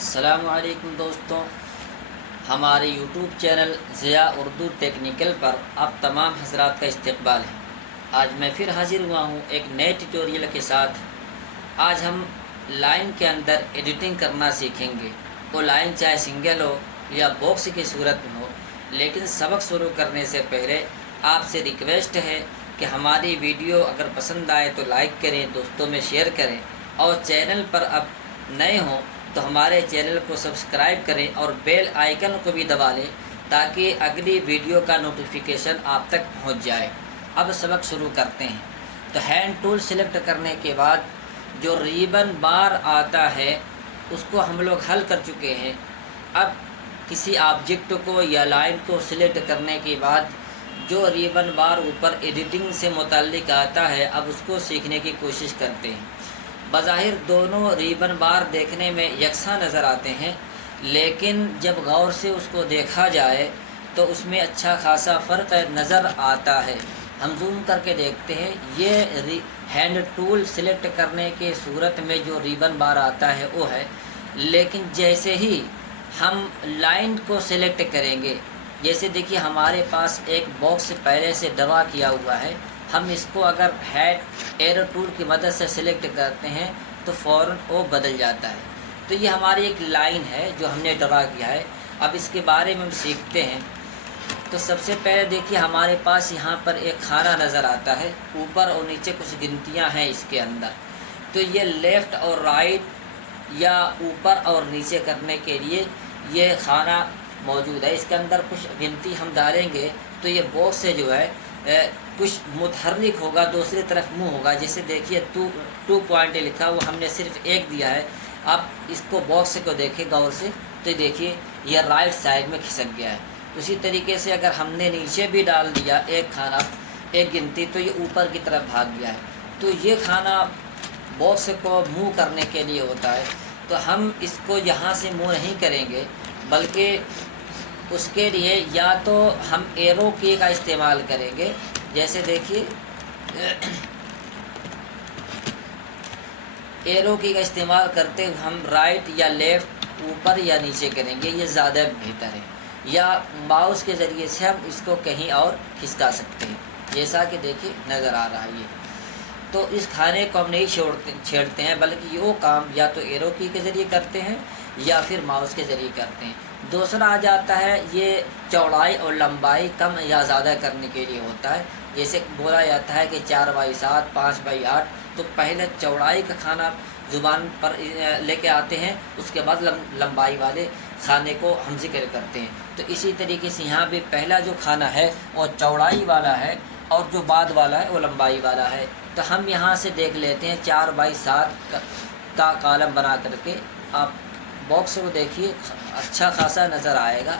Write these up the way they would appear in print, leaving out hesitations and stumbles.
السلام علیکم دوستوں، ہمارے YouTube channel Zia Urdu technical پر آپ تمام حضرات کا استقبال ہے۔ آج میں پھر حاضر ہوا ہوں ایک نئے ٹیوٹوریل کے ساتھ۔ آج ہم لائن کے اندر ایڈیٹنگ کرنا سیکھیں گے۔ وہ لائن چاہے سنگل ہو یا باکس کی صورت میں ہو، لیکن سبق شروع کرنے سے پہلے آپ سے ریکویسٹ ہے کہ ہماری ویڈیو اگر پسند آئے تو لائک کریں، دوستوں میں شیئر کریں، اور چینل پر اب نئے ہوں تو ہمارے چینل کو سبسکرائب کریں اور بیل آئیکن کو بھی دبا لیں تاکہ اگلی ویڈیو کا نوٹیفیکیشن آپ تک پہنچ جائے۔ اب سبق شروع کرتے ہیں۔ تو ہینڈ ٹول سلیکٹ کرنے کے بعد جو ریبن بار آتا ہے اس کو ہم لوگ حل کر چکے ہیں۔ اب کسی آبجیکٹ کو یا لائن کو سلیکٹ کرنے کے بعد جو ریبن بار اوپر ایڈیٹنگ سے متعلق آتا ہے، اب اس کو سیکھنے کی کوشش کرتے ہیں۔ بظاہر دونوں ریبن بار دیکھنے میں یکساں نظر آتے ہیں، لیکن جب غور سے اس کو دیکھا جائے تو اس میں اچھا خاصا فرق نظر آتا ہے۔ ہم زوم کر کے دیکھتے ہیں، یہ ہینڈ ٹول سلیکٹ کرنے کے صورت میں جو ریبن بار آتا ہے وہ ہے، لیکن جیسے ہی ہم لائن کو سلیکٹ کریں گے، جیسے دیکھیے ہمارے پاس ایک باکس پہلے سے ڈرا کیا ہوا ہے، ہم اس کو اگر ایرو ٹول کی مدد سے سلیکٹ کرتے ہیں تو فوراً وہ بدل جاتا ہے۔ تو یہ ہماری ایک لائن ہے جو ہم نے ڈرا کیا ہے۔ اب اس کے بارے میں ہم سیکھتے ہیں۔ تو سب سے پہلے دیکھیے ہمارے پاس یہاں پر ایک کھانا نظر آتا ہے، اوپر اور نیچے کچھ گنتیاں ہیں اس کے اندر۔ تو یہ لیفٹ اور رائٹ یا اوپر اور نیچے کرنے کے لیے یہ کھانا موجود ہے۔ اس کے اندر کچھ گنتی ہم ڈالیں گے تو یہ باکس سے جو ہے کچھ متحرک ہوگا، دوسری طرف منہ ہوگا۔ جیسے دیکھیے 2 پوائنٹ لکھا، وہ ہم نے صرف ایک دیا ہے۔ اب اس کو باکس کو دیکھیں غور سے تو دیکھیے یہ رائٹ سائڈ میں کھسک گیا ہے۔ اسی طریقے سے اگر ہم نے نیچے بھی ڈال دیا ایک کھانا، ایک گنتی، تو یہ اوپر کی طرف بھاگ گیا ہے۔ تو یہ کھانا باکس کو موو کرنے کے لیے ہوتا ہے۔ تو ہم اس کو یہاں سے موو نہیں کریں گے، بلکہ اس کے لیے یا تو ہم ایرو کی کا استعمال کریں گے۔ جیسے دیکھیے ایرو کی کا استعمال کرتے ہوئے ہم رائٹ یا لیفٹ، اوپر یا نیچے کریں گے، یہ زیادہ بہتر ہے۔ یا ماؤس کے ذریعے سے ہم اس کو کہیں اور کھسکا سکتے ہیں، جیسا کہ دیکھیے نظر آ رہا ہے یہ۔ تو اس کھانے کو ہم نہیں چھیڑتے ہیں، بلکہ وہ کام یا تو ایرو کی کے ذریعے کرتے ہیں یا پھر ماؤس کے ذریعے کرتے ہیں۔ دوسرا آ جاتا ہے یہ چوڑائی اور لمبائی کم یا زیادہ کرنے کے لیے ہوتا ہے۔ جیسے بولا جاتا ہے کہ 4/7، 5/8، تو پہلے چوڑائی کا کھانا زبان پر لے کے آتے ہیں، اس کے بعد لمبائی والے کھانے کو ہم ذکر کرتے ہیں۔ تو اسی طریقے سے یہاں بھی پہلا جو کھانا ہے وہ چوڑائی والا ہے اور جو بعد والا ہے وہ لمبائی والا ہے۔ تو ہم یہاں سے دیکھ لیتے ہیں 4/7 کا کالم بنا کر کے۔ آپ باکس کو دیکھیے اچھا خاصا نظر آئے گا۔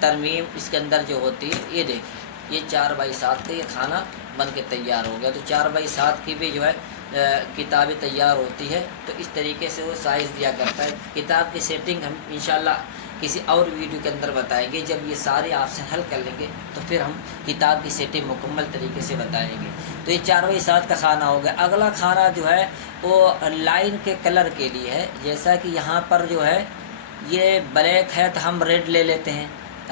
ترمیم اس کے اندر جو ہوتی ہے یہ دیکھیے، یہ 4/7 کا یہ کھانا بن کے تیار ہو گیا۔ تو 4/7 کی بھی جو ہے کتابیں تیار ہوتی ہے، تو اس طریقے سے وہ سائز دیا کرتا ہے۔ کتاب کی سیٹنگ ہم انشاءاللہ کسی اور ویڈیو کے اندر بتائیں گے۔ جب یہ سارے آپشن حل کر لیں گے تو پھر ہم کتاب کی سیٹنگ مکمل طریقے سے بتائیں گے۔ تو یہ 4/7 کا کھانا ہو گیا۔ اگلا کھانا جو ہے وہ لائن کے کلر کے لیے ہے۔ جیسا کہ یہاں پر جو ہے یہ بلیک ہے تو ہم ریڈ لے لیتے ہیں،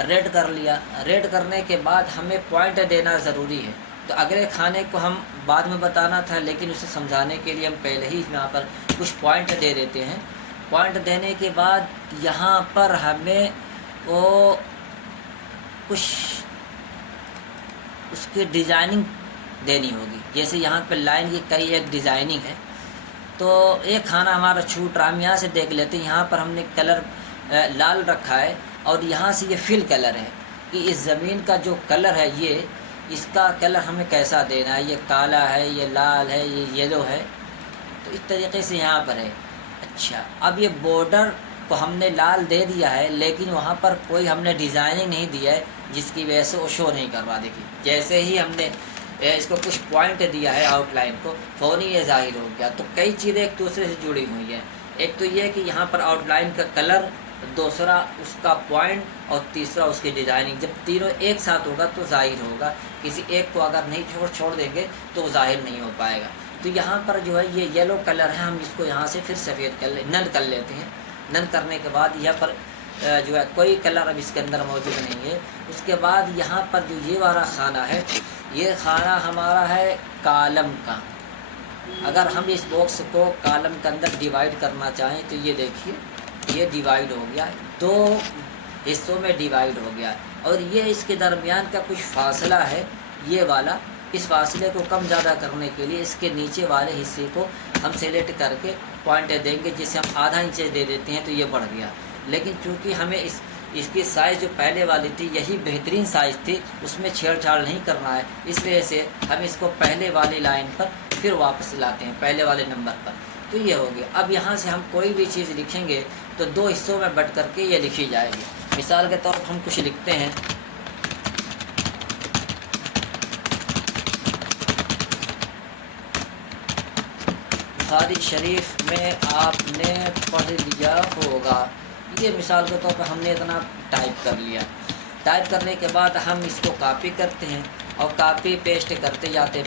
ریڈ کر لیا۔ ریڈ کرنے کے بعد ہمیں پوائنٹ دینا ضروری ہے۔ تو اگلے کھانے کو ہم بعد میں بتانا تھا، لیکن اسے سمجھانے کے لیے ہم پہلے ہی یہاں پر کچھ پوائنٹ دے دیتے ہیں۔ پوائنٹ دینے کے بعد یہاں پر ہمیں وہ کچھ اس کی ڈیزائننگ دینی ہوگی۔ جیسے یہاں پہ لائن کی کئی ایک ڈیزائننگ ہے، تو ایک کھانا ہمارا چھوٹ رہا، ہم یہاں سے دیکھ لیتے ہیں۔ یہاں پر ہم نے کلر لال رکھا ہے اور یہاں سے یہ فل کلر ہے کہ اس زمین کا جو کلر ہے یہ اس کا کلر ہمیں کیسا دینا ہے۔ یہ کالا ہے، یہ لال ہے، یہ یلو ہے، تو اس طریقے سے یہاں پر ہے۔ اچھا، اب یہ بارڈر کو ہم نے لال دے دیا ہے، لیکن وہاں پر کوئی ہم نے ڈیزائننگ نہیں دیا ہے، جس کی وجہ سے وہ شو نہیں کر رہا۔ دیکھیے جیسے ہی ہم نے اس کو کچھ پوائنٹ دیا ہے آؤٹ لائن کو، فوری یہ ظاہر ہو گیا۔ تو کئی چیزیں ایک دوسرے سے جڑی ہوئی ہیں۔ ایک تو یہ کہ یہاں پر آؤٹ لائن کا کلر، دوسرا اس کا پوائنٹ، اور تیسرا اس کی ڈیزائننگ۔ جب تینوں ایک ساتھ ہوگا تو ظاہر ہوگا۔ کسی ایک کو اگر نہیں چھوڑ دیں گے تو وہ ظاہر نہیں ہو پائے گا۔ تو یہاں پر جو ہے یہ یلو کلر ہے، ہم اس کو یہاں سے پھر سفید کر نل کر لیتے ہیں۔ نن کرنے کے بعد یہاں پر جو ہے کوئی کلر اب اس کے اندر موجود نہیں ہے۔ اس کے بعد یہاں پر جو یہ والا خانہ ہے، یہ خانہ ہمارا ہے کالم کا۔ اگر ہم اس باکس کو کالم کے اندر ڈیوائیڈ کرنا چاہیں تو یہ دیکھیے یہ ڈیوائیڈ ہو گیا، 2 حصوں میں ڈیوائیڈ ہو گیا، اور یہ اس کے درمیان کا کچھ فاصلہ ہے یہ والا۔ اس فاصلے کو کم زیادہ کرنے کے لیے اس کے نیچے والے حصے کو ہم سلیکٹ کر کے پوائنٹ دیں گے، جسے ہم آدھا انچ دے دیتے ہیں تو یہ بڑھ گیا۔ لیکن چونکہ ہمیں اس کی سائز جو پہلے والی تھی یہی بہترین سائز تھی، اس میں چھیڑ چھاڑ نہیں کرنا ہے، اس وجہ سے ہم اس کو پہلے والی لائن پر پھر واپس لاتے ہیں، پہلے والے نمبر پر۔ تو یہ ہو گیا۔ اب یہاں سے ہم کوئی بھی چیز لکھیں گے تو 2 حصوں میں بٹ کر کے یہ لکھی جائے گی۔ مثال کے طور پر ہم کچھ لکھتے ہیں، بخاری شریف میں آپ نے پڑھ لیا ہوگا۔ یہ مثال کے طور پر ہم نے اتنا ٹائپ کر لیا۔ ٹائپ کرنے کے بعد ہم اس کو کاپی کرتے ہیں اور کاپی پیسٹ کرتے جاتے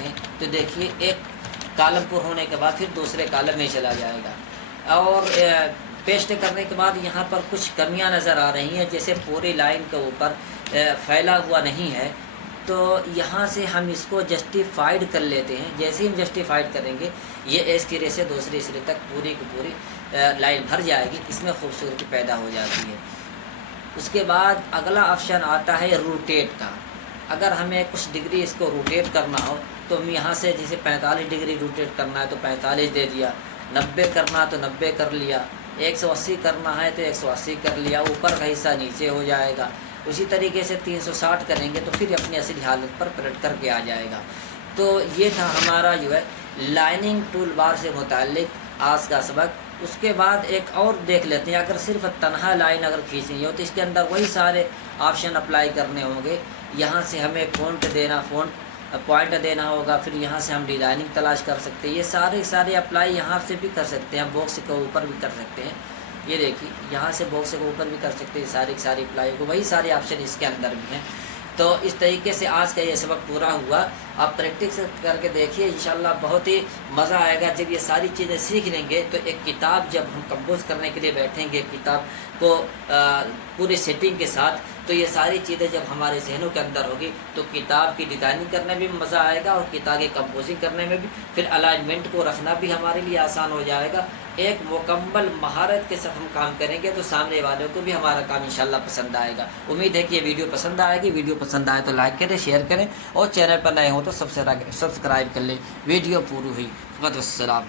ہیں تو دیکھیے ایک کالم پر ہونے کے بعد پھر دوسرے کالم میں چلا جائے گا۔ اور پیسٹ کرنے کے بعد یہاں پر کچھ کمیاں نظر آ رہی ہیں، جیسے پوری لائن کے اوپر پھیلا ہوا نہیں ہے، تو یہاں سے ہم اس کو جسٹیفائیڈ کر لیتے ہیں۔ جیسے ہی ہم جسٹیفائیڈ کریں گے یہ ایک سرے سے دوسرے سرے تک پوری کی پوری لائن بھر جائے گی، اس میں خوبصورتی پیدا ہو جاتی ہے۔ اس کے بعد اگلا آپشن آتا ہے روٹیٹ کا۔ اگر ہمیں کچھ ڈگری اس کو روٹیٹ کرنا ہو تو ہم یہاں سے جیسے 45 ڈگری روٹیٹ کرنا ہے تو 45 دے دیا، 90 کرنا تو 90 کر لیا، 180 کرنا ہے تو 180 کر لیا، اوپر کا حصہ نیچے ہو جائے گا۔ اسی طریقے سے 360 کریں گے تو پھر اپنی اصلی حالت پر پلٹ کر کے آ جائے گا۔ تو یہ تھا ہمارا جو ہے لائننگ ٹول بار سے متعلق آج کا سبق۔ اس کے بعد ایک اور دیکھ لیتے ہیں، اگر صرف تنہا لائن اگر کھینچنی ہو تو اس کے اندر وہی سارے آپشن اپلائی کرنے ہوں گے۔ یہاں سے ہمیں فونٹ پوائنٹ دینا ہوگا، پھر یہاں سے ہم ڈیزائننگ تلاش کر سکتے ہیں، یہ سارے اپلائی یہاں سے بھی کر سکتے ہیں، باکس کے اوپر بھی کر سکتے ہیں۔ یہ دیکھیے یہاں سے باکس کے اوپر بھی کر سکتے ہیں، ساری اپلائی کو وہی سارے آپشن اس کے اندر بھی ہیں۔ تو اس طریقے سے آج کا یہ سبق پورا ہوا۔ آپ پریکٹس کر کے دیکھیے، انشاءاللہ بہت ہی مزہ آئے گا۔ جب یہ ساری چیزیں سیکھ لیں گے تو ایک کتاب جب ہم کمپوز کرنے کے لیے بیٹھیں گے کتاب کو پوری سیٹنگ کے ساتھ، تو یہ ساری چیزیں جب ہمارے ذہنوں کے اندر ہوگی تو کتاب کی ڈیزائننگ کرنے میں بھی مزہ آئے گا، اور کتاب کی کمپوزنگ کرنے میں بھی، پھر الائنمنٹ کو رکھنا بھی ہمارے لیے آسان ہو جائے گا۔ ایک مکمل مہارت کے ساتھ ہم کام کریں گے تو سامنے والوں کو بھی ہمارا کام انشاءاللہ پسند آئے گا۔ امید ہے کہ یہ ویڈیو پسند آئے گی۔ ویڈیو پسند آئے تو لائک کریں، شیئر کریں، اور چینل پر نئے ہوں تو سبسکرائب کر لیں۔ ویڈیو پوری ہوئی، والسلام۔